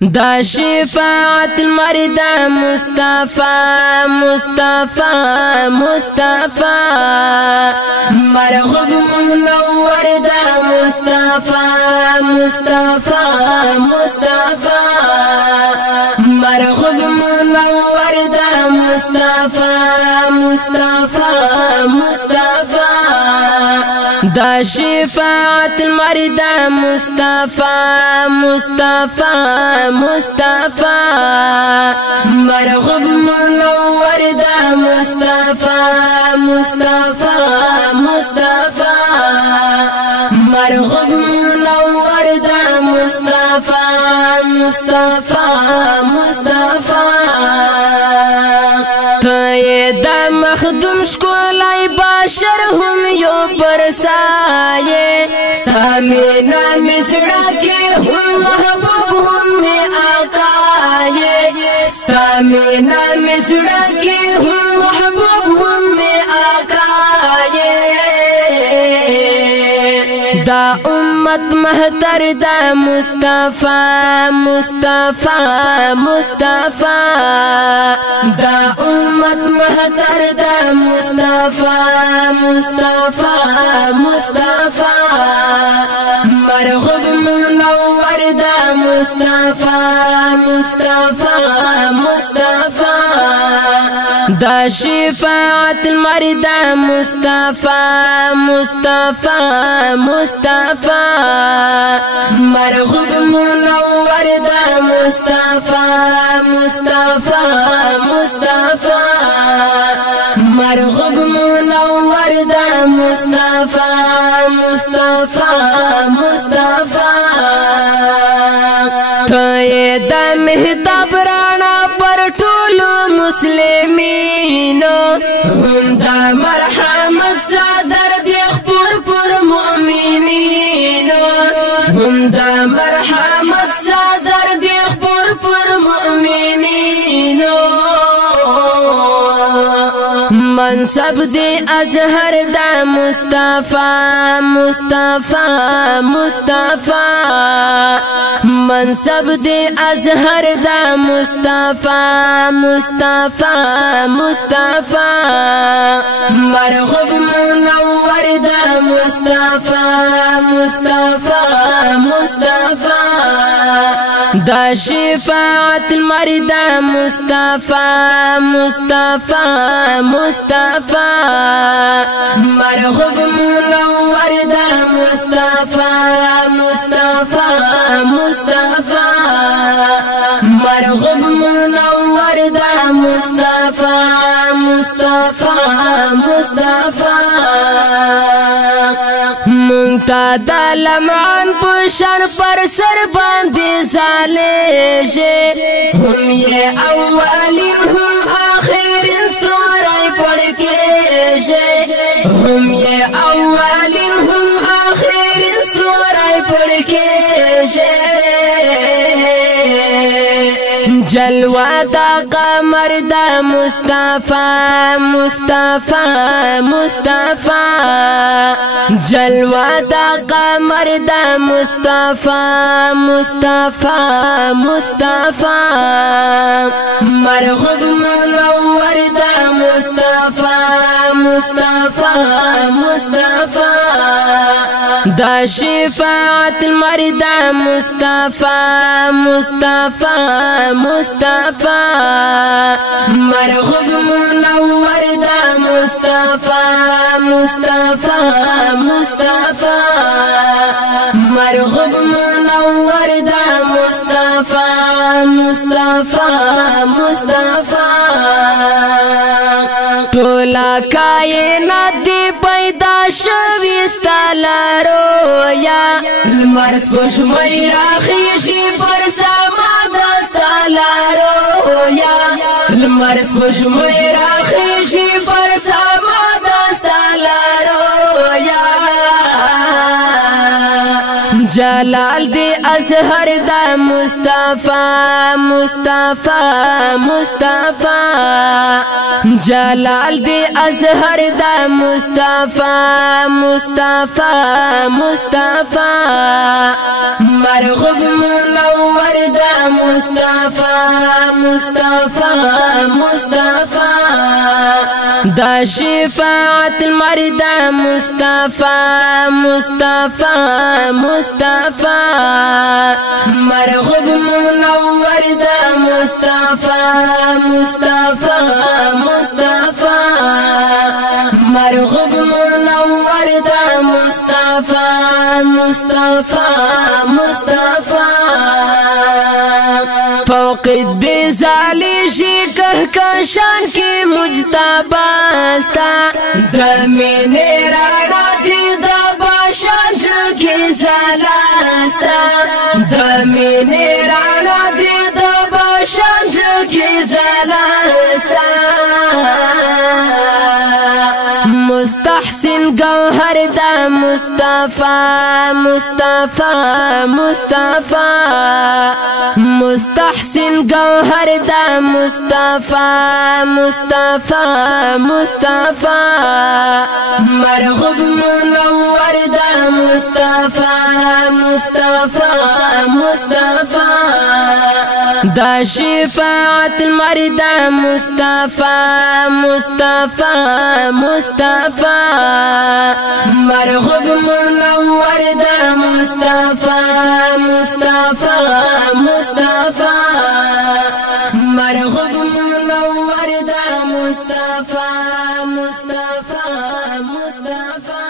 دا شفاعت المرد مصطفى مصطفى مصطفى مرغب منور دا مصطفى مصطفى مصطفى مرغب منور دا مصطفى مصطفى مصطفى دا شفاعت المرد مصطفى مصطفى مصطفى مرغب منور دا مصطفى مصطفى مصطفى مرغب منور دا مصطفى مصطفى مصطفى دا مخدوم شکولای باشر هم یو پرسایه ستا مینا مسڑا کے هم محبوب هم میں آقایه ستا مینا مسڑا کے هم محبوب هم میں آقایه دا امت محتر دا مصطفى مصطفى مصطفى دا امت محتر دا مصطفى مصطفى مصطفى مرغب منور دا مصطفى مصطفى مصطفى دا شفاعت المرد مصطفى مصطفى مصطفى مرغب منور دا مصطفى مصطفى مصطفى مرغب منور دا مصطفى مصطفى مصطفى تو دا مهتاب رانا پر ټولو مسلمینو هم دا مرحمت صدر دی خپور پر مؤمنینو هم دا مرحمت صدر دی خپور پر مؤمنینو منصب دی ازهر دا مصطفى مصطفى مصطفى منصب دی ازهر دا مصطفى مصطفى مصطفى مرغب منور دا مصطفى مصطفى مصطفى دا شفاعت المرد مصطفى مصطفى مصطفى مرغب منور دا مصطفى مصطفى مصطفى مرغب منور دا مصطفى مصطفى مصطفى مونتا دا لمعان پشان پر سر باندې زاله جے هم یہ اولین هم آخرین ستورائی پڑھ کے جے هم یہ اولین هم آخرین ستورائی پڑھ کے جے جلوہ دا قمر دا مصطفى مصطفى مصطفى جلوہ دا قمر دا مصطفى مصطفى مصطفى مرغب منور دا مصطفى مصطفى مصطفى دا شفاعت المرد مصطفى مصطفى مصطفى مرغب منور دا مصطفى مصطفى مصطفى مرغب منور دا مصطفى مصطفى مصطفى ټولا کائنات دی پیدا شوی ستا رویا لمر سپوږمۍ راخیږي پر سما د ستا رویا لمر سپوږمۍ راخیږي پر سما د ستا رویا جلال دی ازهر دا مصطفی مصطفی مصطفی جلال دی ازهر دا مصطفی مصطفی مصطفی مرغوب منور دا مصطفی مصطفی مصطفی دا شفاعت المرد مصطفی مصطفی مصطفی مرغوب منور دا مصطفی مصطفی مصطفی مرغوب منور دا مصطفی مصطفی مصطفی فوق الدزالی شی کہکشان کی مجتباستا دمین رانا دی دباشان کی زلاستا دمین رانا دی دباشان کی زلاستا مستحسن گوہر دا مصطفی مصطفی مصطفی مستحسن گوہر دا مصطفی مصطفی مصطفی مرغوب منور دا مصطفی مصطفی مصطفی دا شفاعت المرد مصطفی مصطفی مصطفی مرغوب منور دا مصطفی مصطفی مصطفی مرغوب منور دا مصطفی مصطفی مصطفی